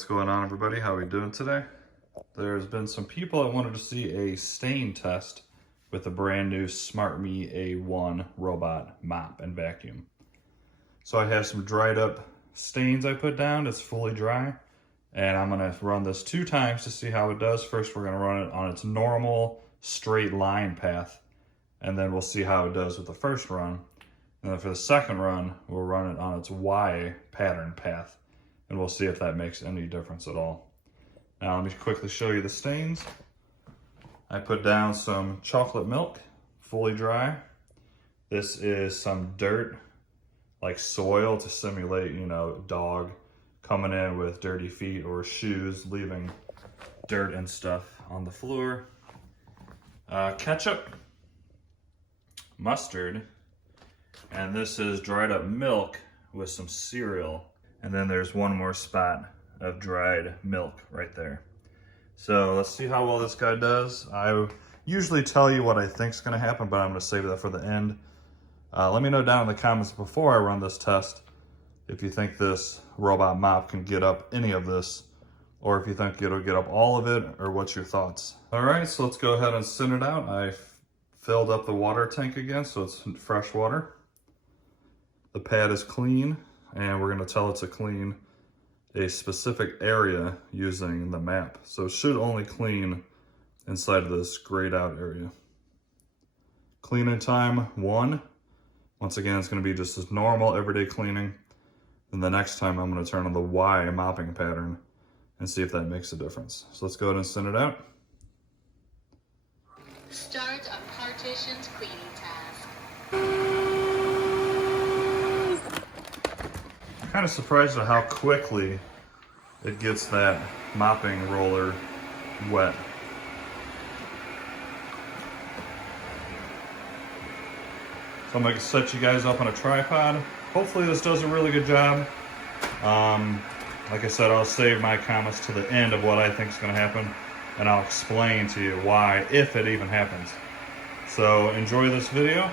what's going on, everybody? How are we doing today? There's been some people that wanted to see a stain test with the brand new Smartmi A1 robot mop and vacuum. So I have some dried up stains I put down. It's fully dry, and I'm gonna run this 2 times to see how it does. First, we're gonna run it on its normal straight line path, and then we'll see how it does with the first run. And then for the second run, we'll run it on its Y pattern path, and we'll see if that makes any difference at all. Now let me quickly show you the stains. I put down some chocolate milk, fully dry. This is some dirt, like soil, to simulate, dog coming in with dirty feet or shoes, leaving dirt and stuff on the floor. Ketchup, mustard, and this is dried up milk with some cereal. And then there's one more spot of dried milk right there. So let's see how well this guy does. I usually tell you what I think is going to happen, but I'm going to save that for the end. Let me know down in the comments before I run this test if you think this robot mop can get up any of this, or if you think it'll get up all of it, or what's your thoughts. All right, so let's go ahead and send it out. I filled up the water tank again, so it's fresh water. The pad is clean, and we're going to tell it to clean a specific area using the map. So it should only clean inside of this grayed out area. Cleaning time 1. Once again, it's going to be just as normal everyday cleaning. Then the next time I'm going to turn on the Y mopping pattern and see if that makes a difference. So let's go ahead and send it out. Start a partitions cleaning task. I'm kind of surprised at how quickly it gets that mopping roller wet. So I'm going to set you guys up on a tripod. Hopefully this does a really good job. Like I said, I'll save my comments to the end of what I think is going to happen, and I'll explain to you why, if it even happens. So enjoy this video.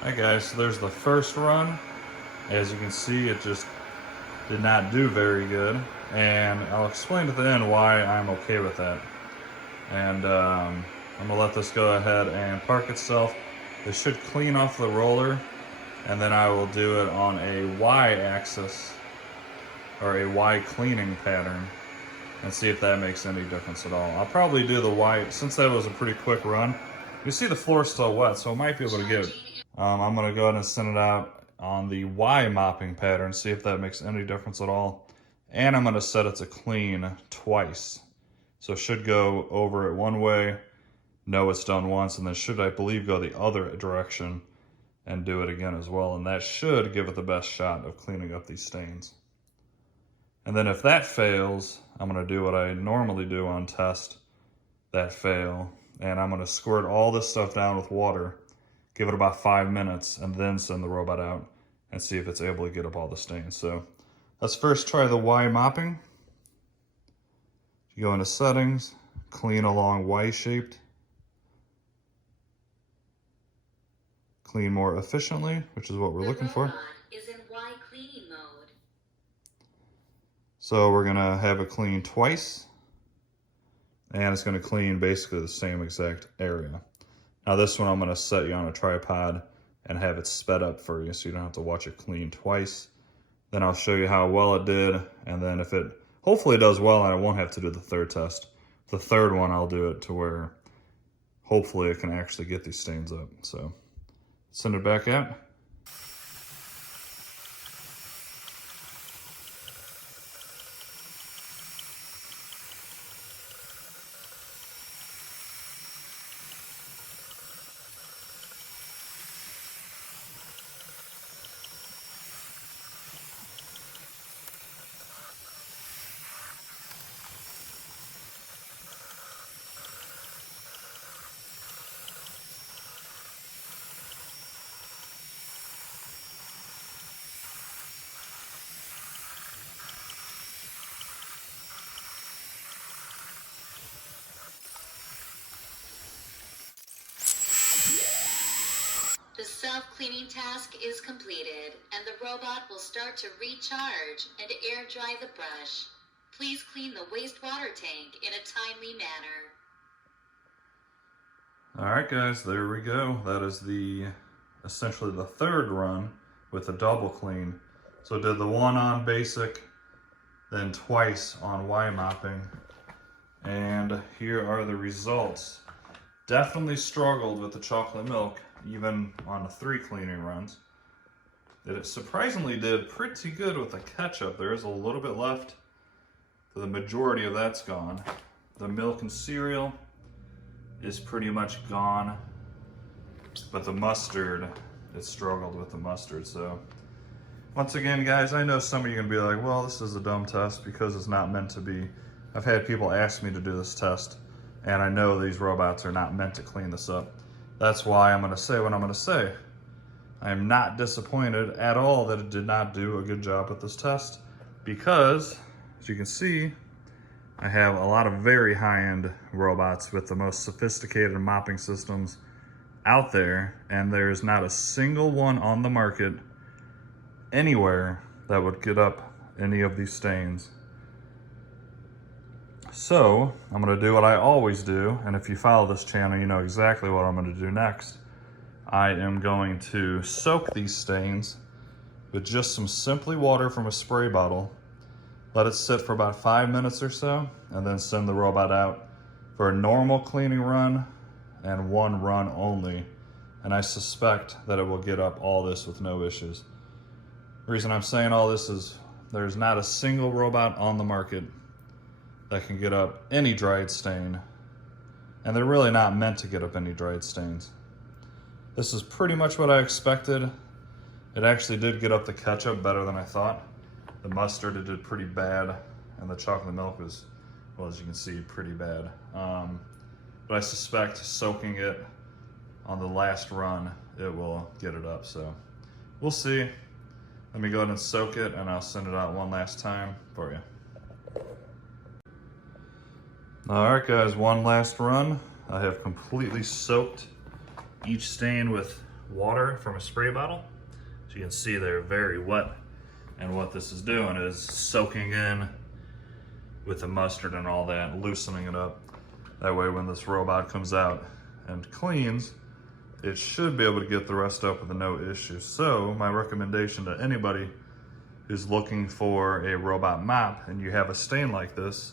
Alright guys, so there's the first run. As you can see, it just did not do very good, and I'll explain at the end why I'm okay with that. And I'm gonna let this go ahead and park itself. It should clean off the roller, and then I will do it on a Y axis, or a Y cleaning pattern, and see if that makes any difference at all. I'll probably do the Y, since that was a pretty quick run. You see the floor is still wet, so I might be able to get I'm gonna go ahead and send it out on the Y mopping pattern, see if that makes any difference at all. And I'm gonna set it to clean twice. So it should go over it one way, know it's done once, and then should, I believe, go the other direction and do it again as well. And that should give it the best shot of cleaning up these stains. And then if that fails, I'm gonna do what I normally do on test that fail. And I'm gonna squirt all this stuff down with water, give it about 5 minutes, and then send the robot out and see if it's able to get up all the stains. So let's first try the Y mopping. You go into settings, clean along Y-shaped. Clean more efficiently, which is what we're looking for. The robot is in Y cleaning mode. So we're gonna have it clean twice, and it's gonna clean basically the same exact area. Now this one I'm gonna set you on a tripod and have it sped up for you so you don't have to watch it clean twice. Then I'll show you how well it did, and then if it hopefully does well, and I won't have to do the third test. The third one I'll do it to where hopefully it can actually get these stains up. So send it back out. The self-cleaning task is completed, and the robot will start to recharge and air dry the brush. Please clean the wastewater tank in a timely manner. All right, guys, there we go. That is essentially the third run with a double clean. So did the one on basic, then twice on Y mopping. And here are the results. Definitely struggled with the chocolate milk, even on the 3 cleaning runs. It surprisingly did pretty good with the ketchup. There is a little bit left. The majority of that's gone. The milk and cereal is pretty much gone. But the mustard, it struggled with the mustard. So once again, guys, I know some of you are gonna be like, well, this is a dumb test because it's not meant to be. I've had people ask me to do this test, and I know these robots are not meant to clean this up. That's why I'm gonna say what I'm gonna say. I am not disappointed at all that it did not do a good job with this test, because, as you can see, I have a lot of very high-end robots with the most sophisticated mopping systems out there, and there's not a single one on the market anywhere that would get up any of these stains. So I'm gonna do what I always do, and if you follow this channel, you know exactly what I'm gonna do next. I am going to soak these stains with just some Simply water from a spray bottle, let it sit for about 5 minutes or so, and then send the robot out for a normal cleaning run and 1 run only. And I suspect that it will get up all this with no issues. The reason I'm saying all this is there's not a single robot on the market that can get up any dried stain, and they're really not meant to get up any dried stains. This is pretty much what I expected. It actually did get up the ketchup better than I thought. The mustard, it did pretty bad, and the chocolate milk was, well, as you can see, pretty bad. But I suspect soaking it on the last run, it will get it up, so we'll see. Let me go ahead and soak it, and I'll send it out one last time for you. All right, guys, one last run. I have completely soaked each stain with water from a spray bottle. So you can see they're very wet. And what this is doing is soaking in with the mustard and all that, loosening it up. That way when this robot comes out and cleans, it should be able to get the rest up with no issue. So my recommendation to anybody who's looking for a robot mop and you have a stain like this,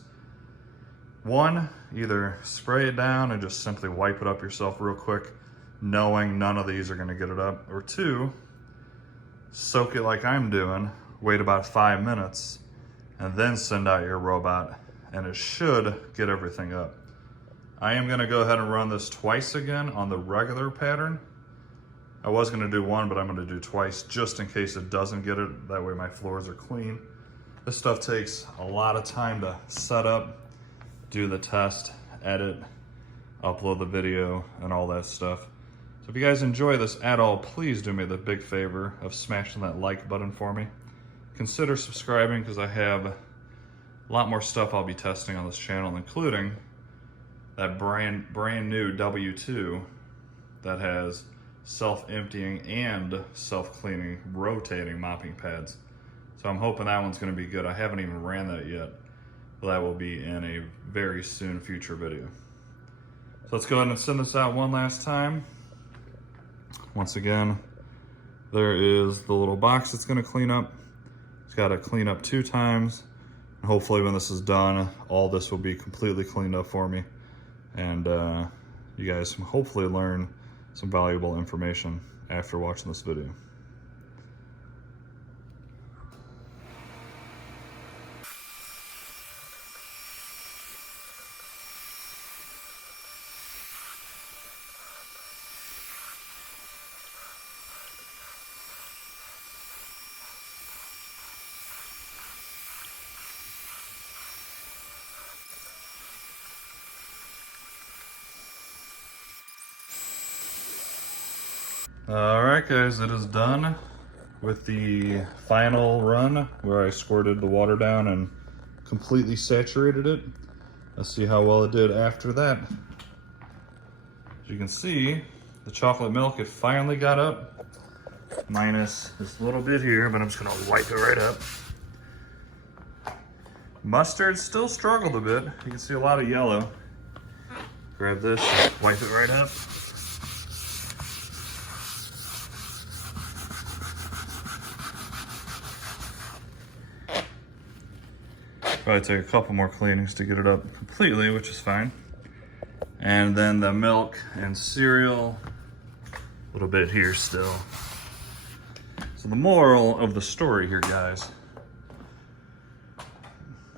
1, either spray it down and just simply wipe it up yourself real quick knowing none of these are gonna get it up, or two, soak it like I'm doing, wait about 5 minutes, and then send out your robot, and it should get everything up. I am gonna go ahead and run this twice again on the regular pattern. I was gonna do one, but I'm gonna do twice just in case it doesn't get it. That way my floors are clean. This stuff takes a lot of time to set up, do the test, edit, upload the video, and all that stuff. So if you guys enjoy this at all, please do me the big favor of smashing that like button for me. Consider subscribing because I have a lot more stuff I'll be testing on this channel, including that brand new W2 that has self-emptying and self-cleaning rotating mopping pads. So I'm hoping that one's going to be good. I haven't even ran that yet, but that will be in a very soon future video. So let's go ahead and send this out one last time. Once again, there is the little box it's going to clean up. It's got to clean up 2 times. And hopefully when this is done, all this will be completely cleaned up for me. And you guys hopefully learn some valuable information after watching this video. All right, guys, it is done with the final run where I squirted the water down and completely saturated it. Let's see how well it did after that. As you can see, the chocolate milk, it finally got up, minus this little bit here, but I'm just gonna wipe it right up. Mustard still struggled a bit. You can see a lot of yellow. Grab this, wipe it right up. Probably take a couple more cleanings to get it up completely, which is fine. And then the milk and cereal, a little bit here still. So the moral of the story here, guys,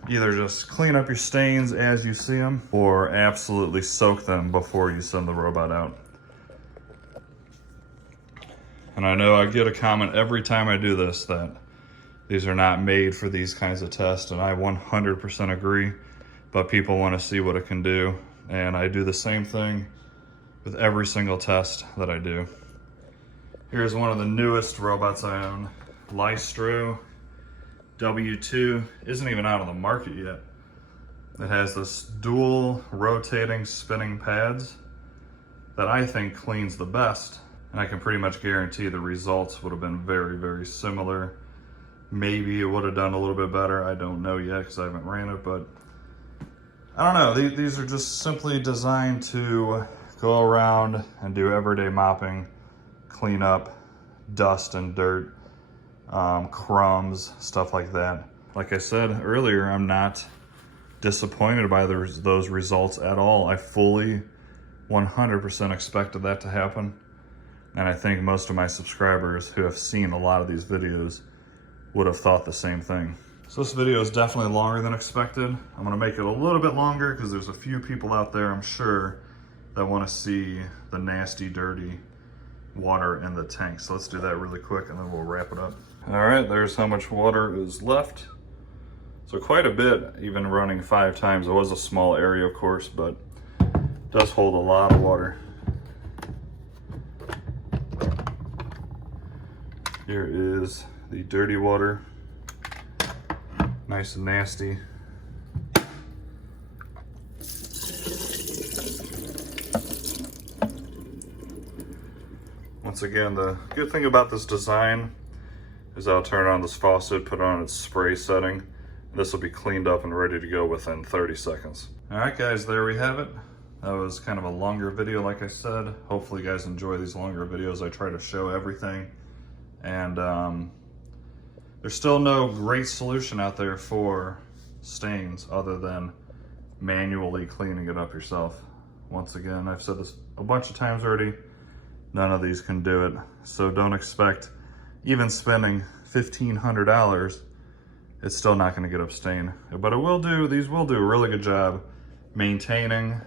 either just clean up your stains as you see them, or absolutely soak them before you send the robot out. And I know I get a comment every time I do this that these are not made for these kinds of tests, and I 100% agree, but people want to see what it can do, and I do the same thing with every single test that I do. Here's one of the newest robots I own, Lystro W2, isn't even out on the market yet. It has this dual rotating spinning pads that I think cleans the best, and I can pretty much guarantee the results would have been very, very similar. Maybe it would have done a little bit better. I don't know yet because I haven't ran it, but I don't know. These are just simply designed to go around and do everyday mopping, clean up dust and dirt, crumbs, stuff like that. Like I said earlier, I'm not disappointed by those results at all. I fully 100% expected that to happen. And I think most of my subscribers who have seen a lot of these videos would have thought the same thing. So this video is definitely longer than expected. I'm gonna make it a little bit longer because there's a few people out there, I'm sure, that wanna see the nasty, dirty water in the tank. So let's do that really quick and then we'll wrap it up. All right, there's how much water is left. So quite a bit, even running 5 times. It was a small area, of course, but it does hold a lot of water. Here is the dirty water, nice and nasty. Once again, the good thing about this design is I'll turn on this faucet, put it on its spray setting. This will be cleaned up and ready to go within 30 seconds. All right, guys, there we have it. That was kind of a longer video, like I said. Hopefully you guys enjoy these longer videos. I try to show everything. And there's still no great solution out there for stains other than manually cleaning it up yourself. Once again, I've said this a bunch of times already, none of these can do it. So don't expect, even spending $1,500, it's still not gonna get up stain. But it will do, these will do a really good job maintaining,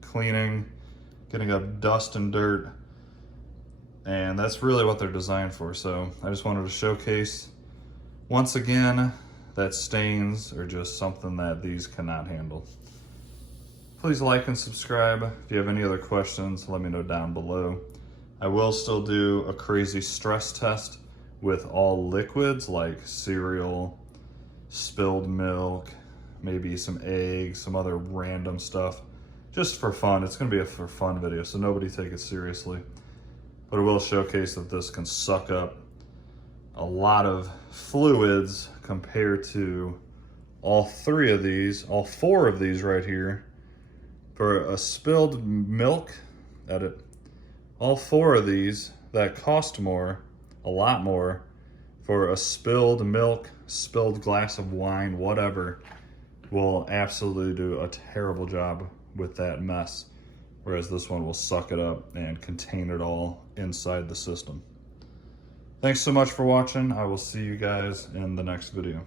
cleaning, getting up dust and dirt. And that's really what they're designed for. So I just wanted to showcase, once again, that stains are just something that these cannot handle. Please like and subscribe. If you have any other questions, let me know down below. I will still do a crazy stress test with all liquids like cereal, spilled milk, maybe some eggs, some other random stuff, just for fun. It's gonna be a for fun video, so nobody take it seriously. But it will showcase that this can suck up a lot of fluids compared to all four of these right here. For a spilled milk, all four of these that cost more, a lot more, for a spilled milk, spilled glass of wine, whatever, will absolutely do a terrible job with that mess. Whereas this one will suck it up and contain it all inside the system. Thanks so much for watching. I will see you guys in the next video.